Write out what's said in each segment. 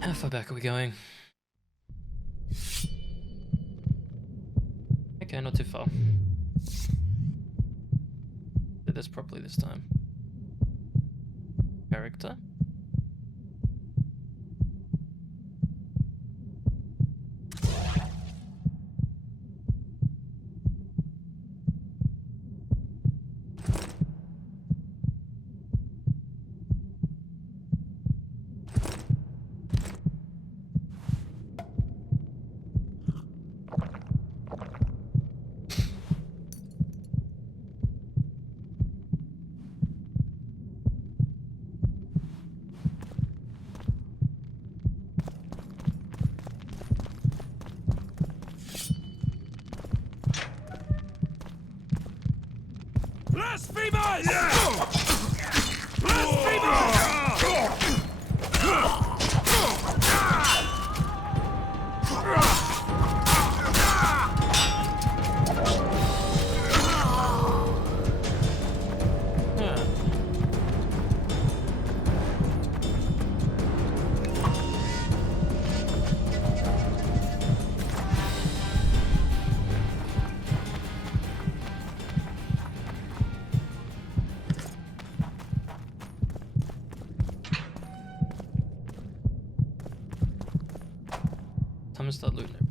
How far back are we going? Okay, not too far. Did this properly this time. Character. Blasphemers! Blasphemers! Time to start looting it.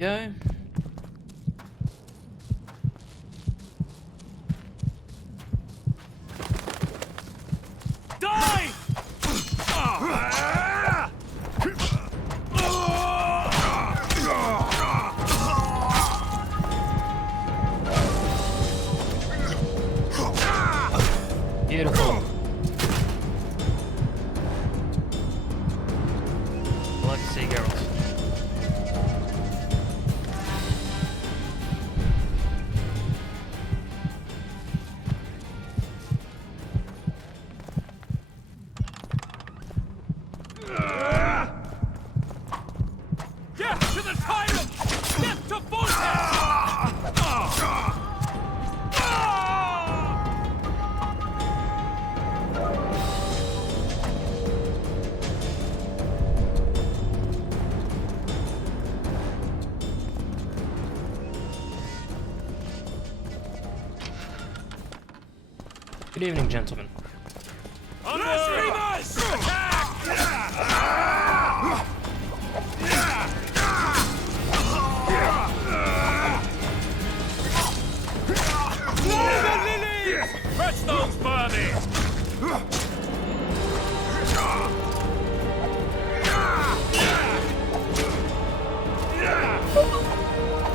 Go. Die! Beautiful. I like to see Geralt. Death to the tyrant! Death to Voltaire! Good evening, gentlemen. Blasphemers! Attack! Press those vermin!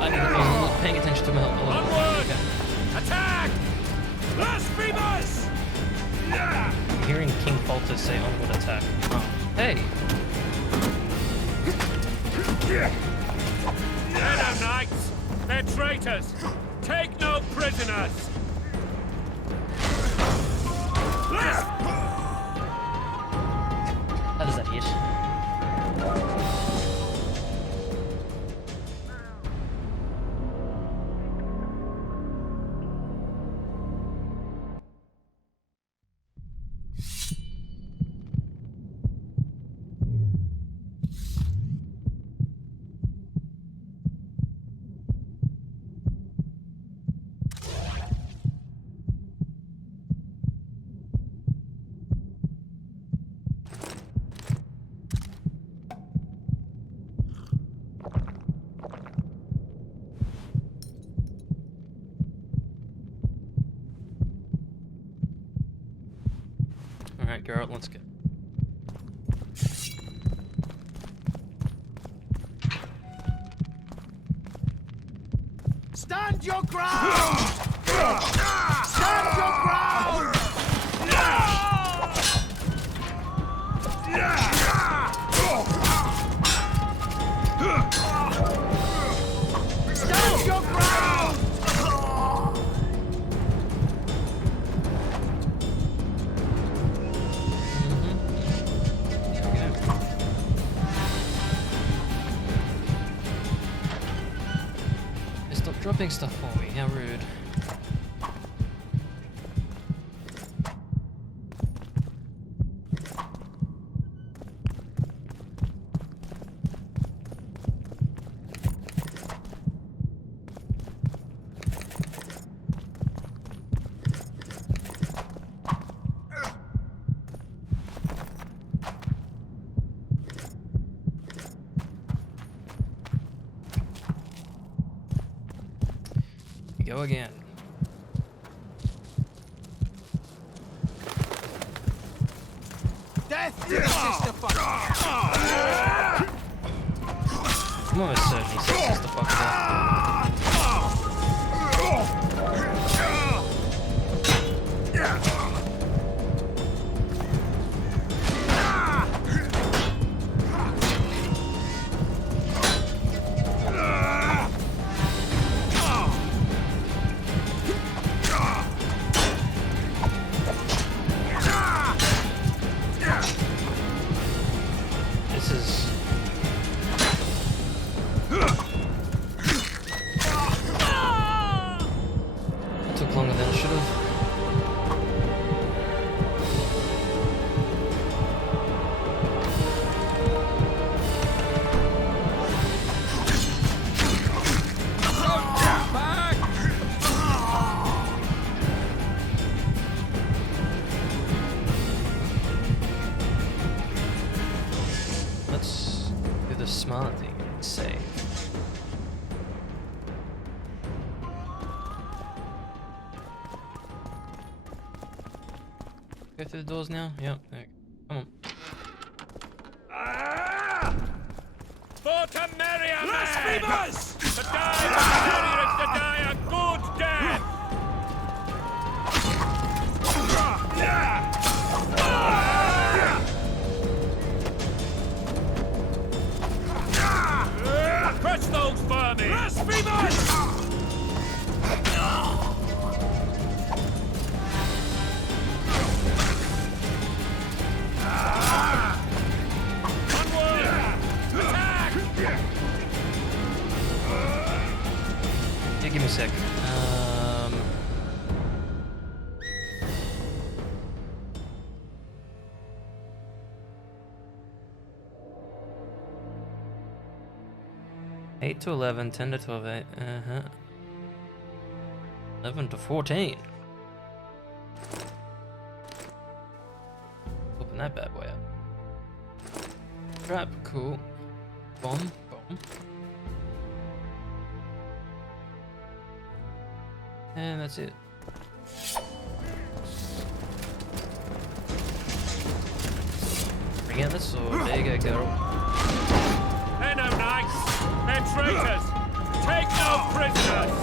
I'm not paying attention to my health. Onward! Okay. Attack! Blasphemers! I'm hearing King Falter say onward attack. Oh. Hey! Hello, knights! They're traitors! Take no prisoners! How does that hit? Alright, Geralt, let's go. Stand your ground! Stand your ground! dropping stuff for me, how rude. Go again. Death to the sister fucker! I'm almost certain he said sister fucker. This is... That took longer than it should have. Let's do the smart thing and save. Go through the doors now? Yep. There. Come on. For to marry a man! To die for marriage is to die a good death! Crush those vermin! Blasphemous! Yeah, give me a sec. 8 to 11, 10 to 12, 8, 11 to 14. Open that bad boy up. Trap, cool. Bomb, bomb. And that's it. Bring out the sword. There you go, Geralt. They're no knights! They're traitors! Take no prisoners!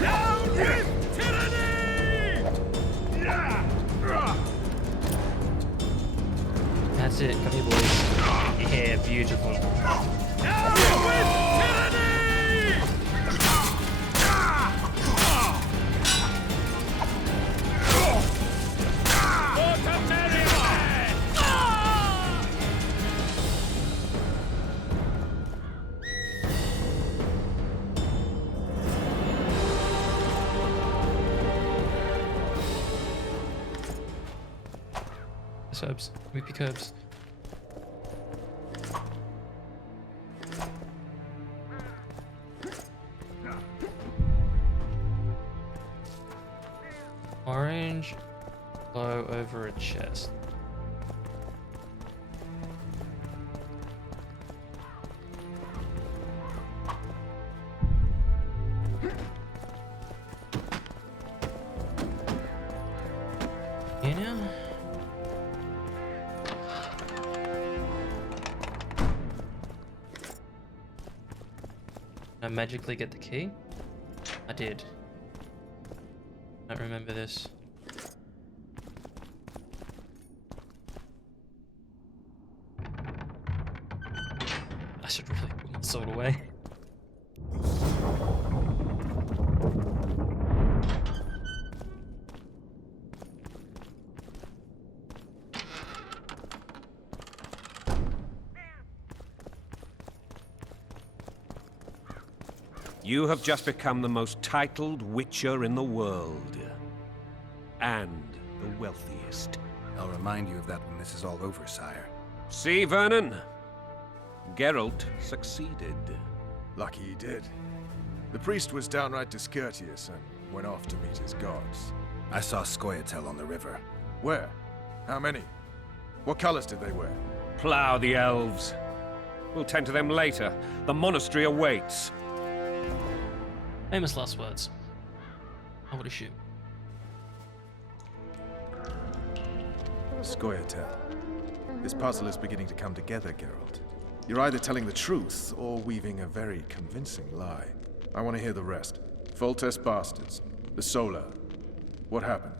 Down with tyranny! That's it. Come here, boys. Yeah, beautiful. Down with tyranny! For to marry a man! Subs. Weepy curbs. Orange glow over a chest. You know? Did I magically get the key? I did. I don't remember this. I should really put my sword away. You have just become the most titled witcher in the world. And the wealthiest. I'll remind you of that when this is all over, sire. See, Vernon? Geralt succeeded. Lucky he did. The priest was downright discourteous and went off to meet his gods. I saw Scoia'tael on the river. Where? How many? What colors did they wear? Plough the elves. We'll tend to them later. The monastery awaits. Famous last words. I would assume. Scoia'tael. This puzzle is beginning to come together, Geralt. You're either telling the truth or weaving a very convincing lie. I want to hear the rest. Foltest bastards. The Solar. What happened?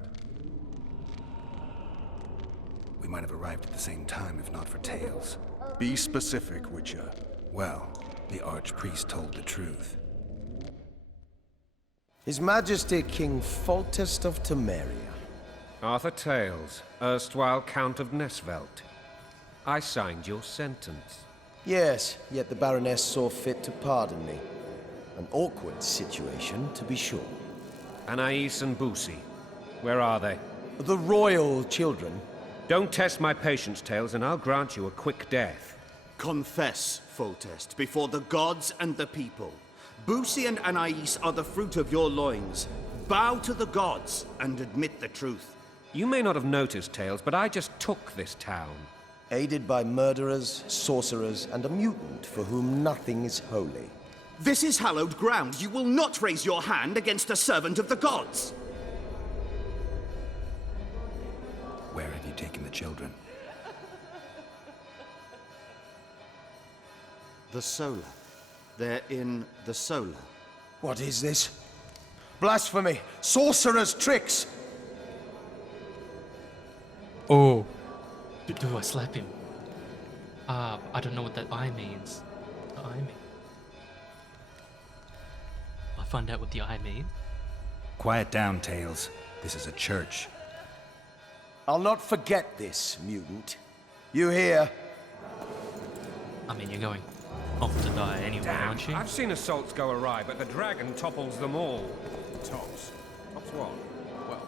We might have arrived at the same time if not for tales. Be specific, Witcher. Well, the archpriest told the truth. His Majesty King Foltest of Temeria. Arthur Tales, erstwhile Count of Nesvelt. I signed your sentence. Yes, yet the Baroness saw fit to pardon me. An awkward situation, to be sure. Anais and Boussy, where are they? The royal children. Don't test my patience, Tales, and I'll grant you a quick death. Confess, Foltest, before the gods and the people. Boussy and Anais are the fruit of your loins. Bow to the gods and admit the truth. You may not have noticed, Tales, but I just took this town. Aided by murderers, sorcerers, and a mutant for whom nothing is holy. This is hallowed ground. You will not raise your hand against a servant of the gods. Where have you taken the children? The Solar. They're in the Solar. What is this? Blasphemy! Sorcerer's tricks! Oh. Do I slap him? I don't know what that eye means. The eye mean. I'll find out what the eye means. Quiet down, Tales. This is a church. I'll not forget this, mutant. You hear? I mean, you're going off to die anyway, aren't you? I've seen assaults go awry, but the dragon topples them all. Tops. Tops what? Well,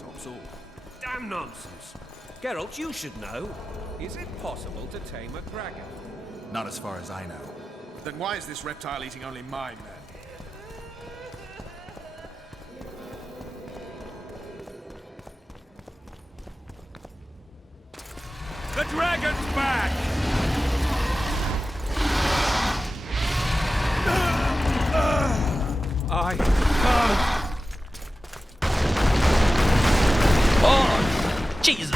tops all. Damn nonsense. Geralt, you should know. Is it possible to tame a dragon? Not as far as I know. Then why is this reptile eating only mine, then? The dragon's back! Oh, Jesus!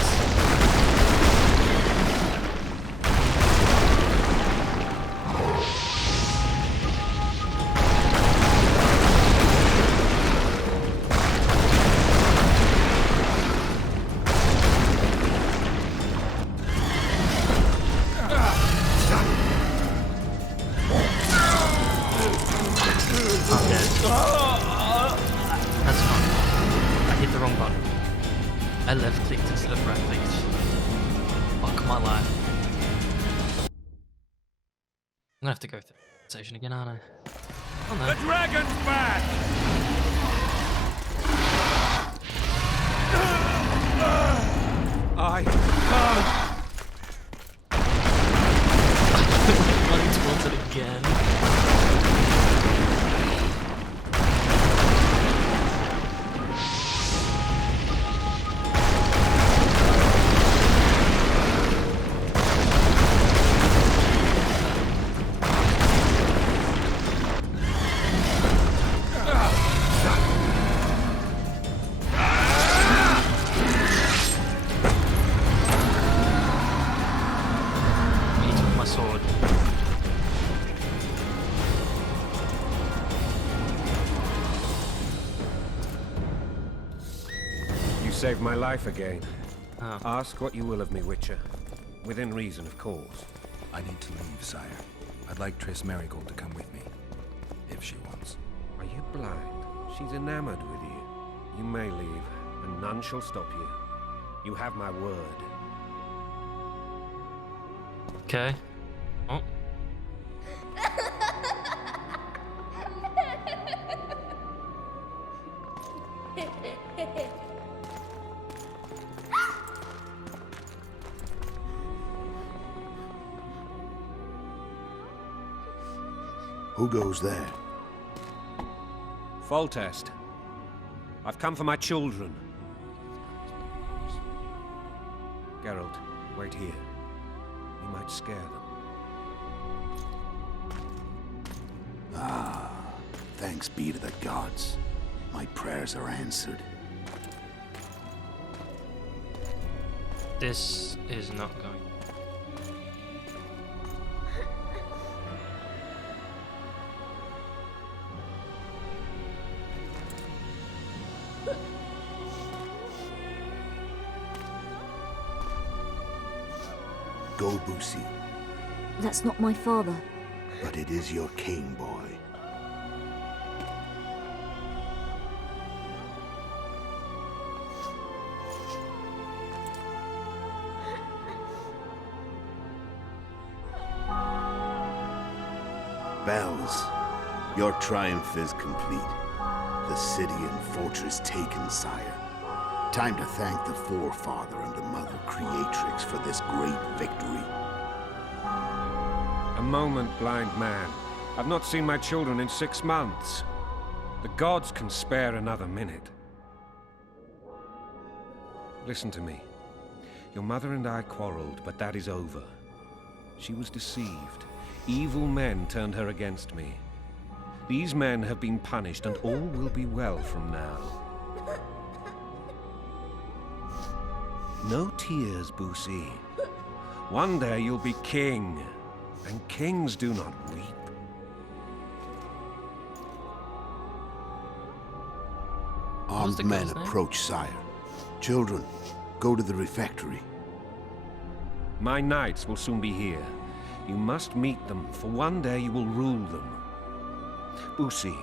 That's fine. I hit the wrong button. I left clicked instead of right clicked. Fuck my life. I'm gonna have to go through the station again, aren't I? Oh no. The dragon's back! Running towards it again. He took my sword. You saved my life again. Oh. Ask what you will of me, Witcher. Within reason, of course. I need to leave, sire. I'd like Triss Merigold to come with me. If she wants. Are you blind? She's enamored with you. You may leave, and none shall stop you. You have my word. Okay. Oh. Who goes there? Foltest. I've come for my children. Geralt, wait here. You might scare them. Thanks be to the gods. My prayers are answered. This is not going. Go, Boosie. That's not my father. But it is your king, boy. Bells, your triumph is complete. The city and fortress taken, sire. Time to thank the forefather and the mother creatrix for this great victory. A moment, blind man. I've not seen my children in 6 months. The gods can spare another minute. Listen to me. Your mother and I quarreled, but that is over. She was deceived. Evil men turned her against me. These men have been punished, and all will be well from now. No tears, Boosie. One day you'll be king, and kings do not weep. Armed the men girl's name? approach, sire. Children, go to the refectory. My knights will soon be here. You must meet them, for one day you will rule them. Boosie,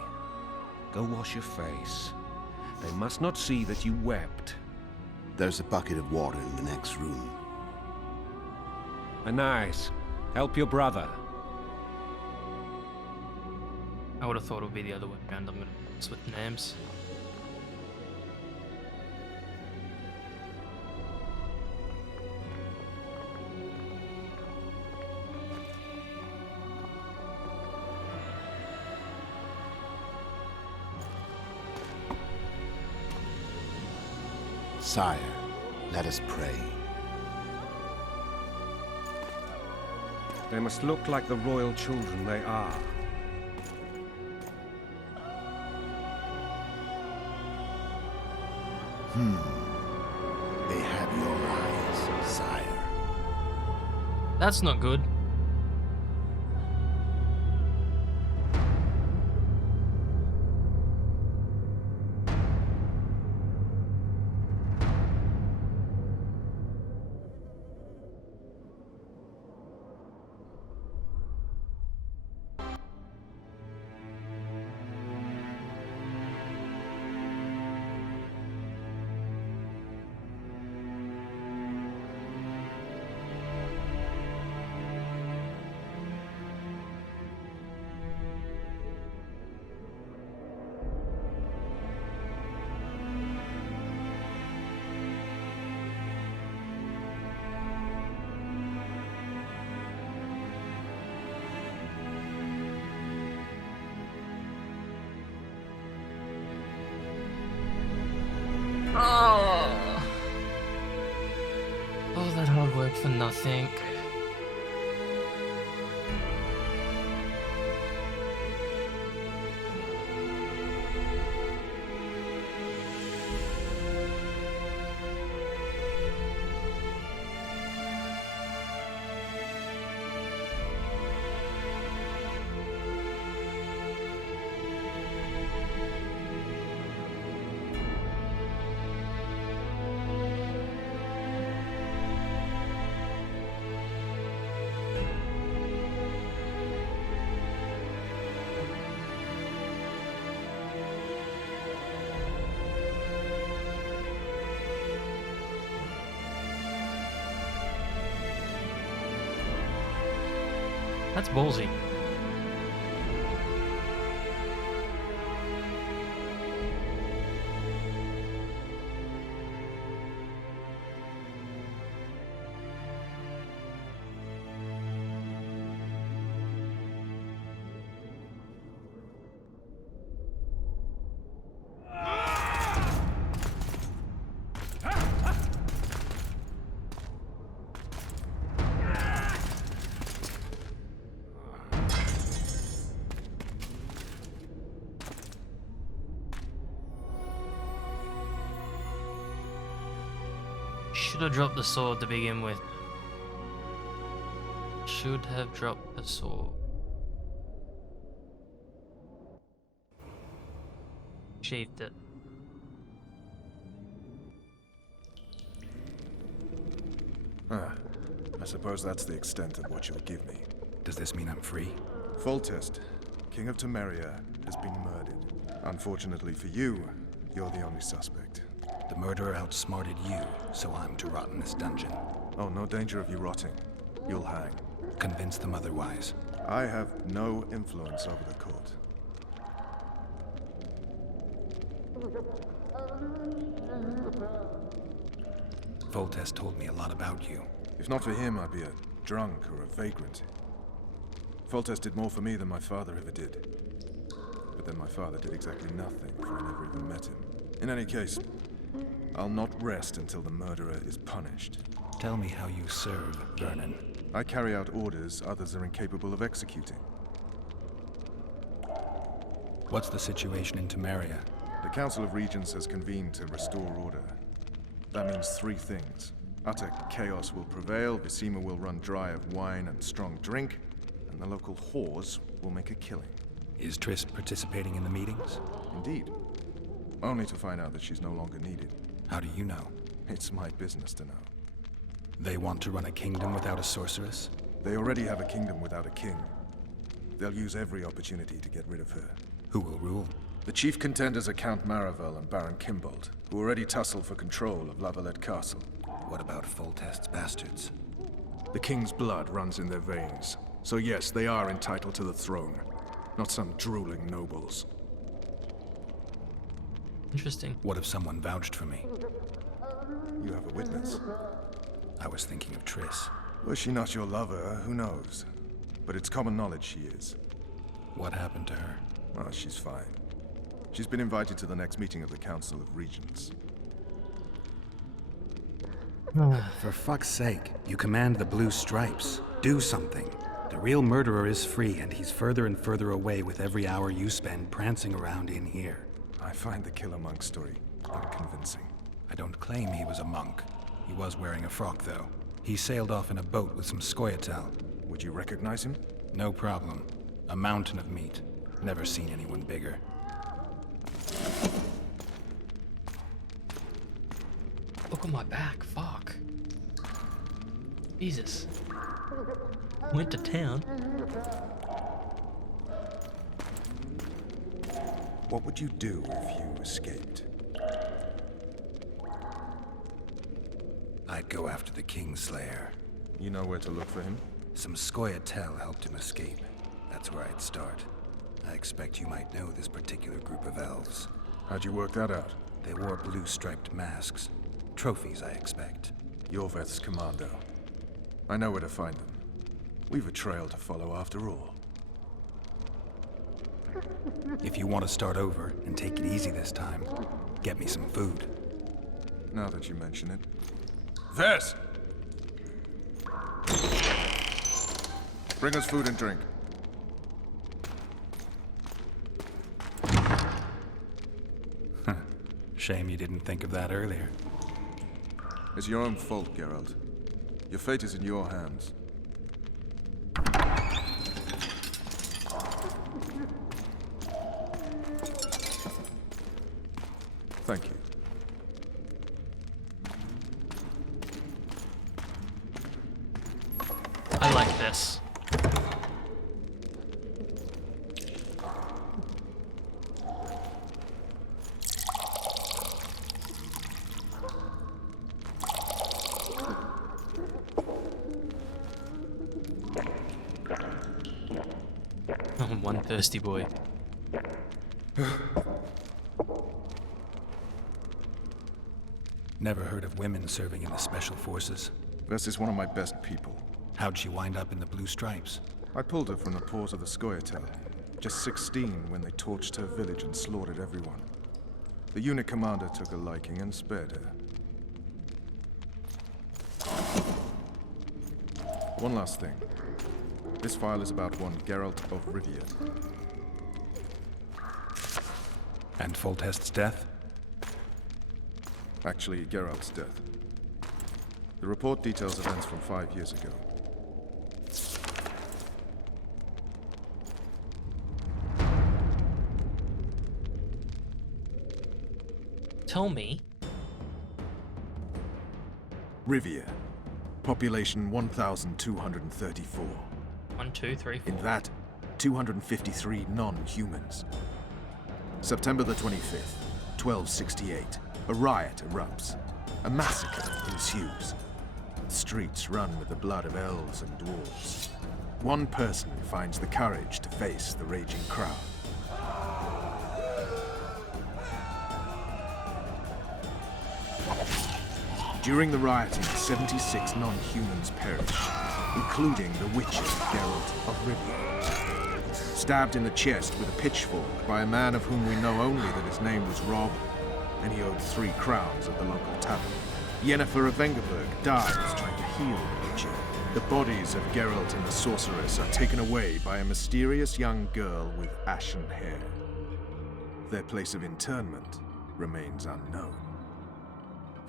go wash your face. They must not see that you wept. There's a bucket of water in the next room. Anais, help your brother. I would have thought it would be the other way around. I'm gonna mess with names. Sire, let us pray. They must look like the royal children they are. They have your eyes, sire. That's not good. Oh. All that hard work for nothing. That's ballsy. Should have dropped the sword to begin with. Should have dropped the sword. Sheathed it. I suppose that's the extent of what you'll give me. Does this mean I'm free? Foltest, King of Temeria, has been murdered. Unfortunately for you, you're the only suspect. The murderer outsmarted you, so I'm to rot in this dungeon. Oh, no danger of you rotting. You'll hang. Convince them otherwise. I have no influence over the court. Foltest told me a lot about you. If not for him, I'd be a drunk or a vagrant. Foltest did more for me than my father ever did. But then my father did exactly nothing, for I never even met him. In any case, I'll not rest until the murderer is punished. Tell me how you serve, Vernon. I carry out orders others are incapable of executing. What's the situation in Temeria? The Council of Regents has convened to restore order. That means three things. Utter chaos will prevail, Visima will run dry of wine and strong drink, and the local whores will make a killing. Is Triss participating in the meetings? Indeed. Only to find out that she's no longer needed. How do you know? It's my business to know. They want to run a kingdom without a sorceress? They already have a kingdom without a king. They'll use every opportunity to get rid of her. Who will rule? The chief contenders are Count Maravel and Baron Kimbold, who already tussle for control of Lavalette Castle. What about Foltest's bastards? The king's blood runs in their veins. So yes, they are entitled to the throne. Not some drooling nobles. Interesting. What if someone vouched for me? You have a witness. I was thinking of Triss. Was she not your lover? Who knows? But it's common knowledge she is. What happened to her? Oh, she's fine. She's been invited to the next meeting of the Council of Regents. For fuck's sake, you command the Blue Stripes. Do something. The real murderer is free, and he's further and further away with every hour you spend prancing around in here. I find the Killer Monk story unconvincing. I don't claim he was a monk. He was wearing a frock, though. He sailed off in a boat with some Scoia'tael. Would you recognize him? No problem. A mountain of meat. Never seen anyone bigger. Look on my back, fuck. Jesus. Went to town. What would you do if you escaped? I'd go after the Kingslayer. You know where to look for him? Some Scoia'tael helped him escape. That's where I'd start. I expect you might know this particular group of elves. How'd you work that out? They wore blue-striped masks. Trophies, I expect. Yorveth's commando. I know where to find them. We've a trail to follow after all. If you want to start over and take it easy this time, get me some food. Now that you mention it. Vess! Bring us food and drink. Shame you didn't think of that earlier. It's your own fault, Geralt. Your fate is in your hands. Thank you. I like this. One thirsty boy. Never heard of women serving in the Special Forces. Vess is one of my best people. How'd she wind up in the Blue Stripes? I pulled her from the paws of the Scoia'tael. Just 16 when they torched her village and slaughtered everyone. The unit commander took a liking and spared her. One last thing. This file is about one Geralt of Rivia. And Foltest's death? Actually, Geralt's death. The report details events from 5 years ago. Tell me. Rivia. Population 1,234. 1, 2, 3, 4. In that, 253 non-humans. September the 25th, 1268. A riot erupts. A massacre ensues. The streets run with the blood of elves and dwarves. One person finds the courage to face the raging crowd. During the rioting, 76 non-humans perish, including the witcher Geralt of Rivia. Stabbed in the chest with a pitchfork by a man of whom we know only that his name was Rob, and he owed 3 crowns at the local tavern. Yennefer of Vengerberg dies trying to heal the witcher. The bodies of Geralt and the sorceress are taken away by a mysterious young girl with ashen hair. Their place of internment remains unknown.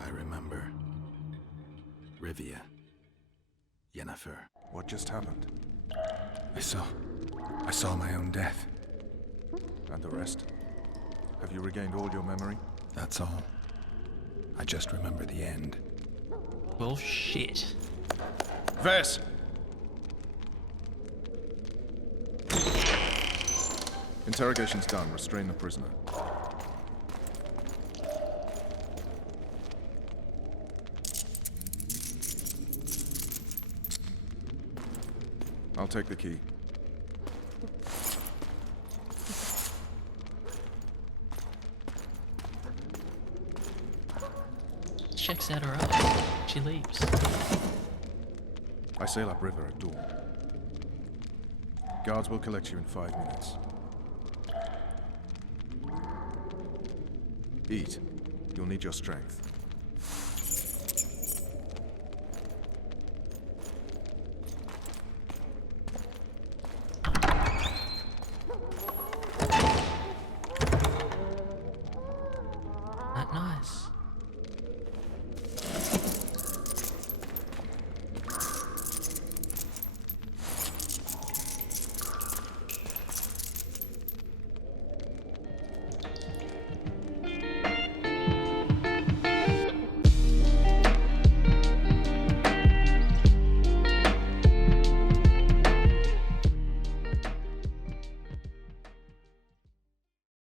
I remember. Rivia. Yennefer. What just happened? I saw my own death. And the rest? Have you regained all your memory? That's all. I just remember the end. Well, shit. Vess! Interrogation's done. Restrain the prisoner. I'll take the key. Check set her up. She leaves. I sail upriver at dawn. Guards will collect you in 5 minutes. Eat. You'll need your strength. That nice.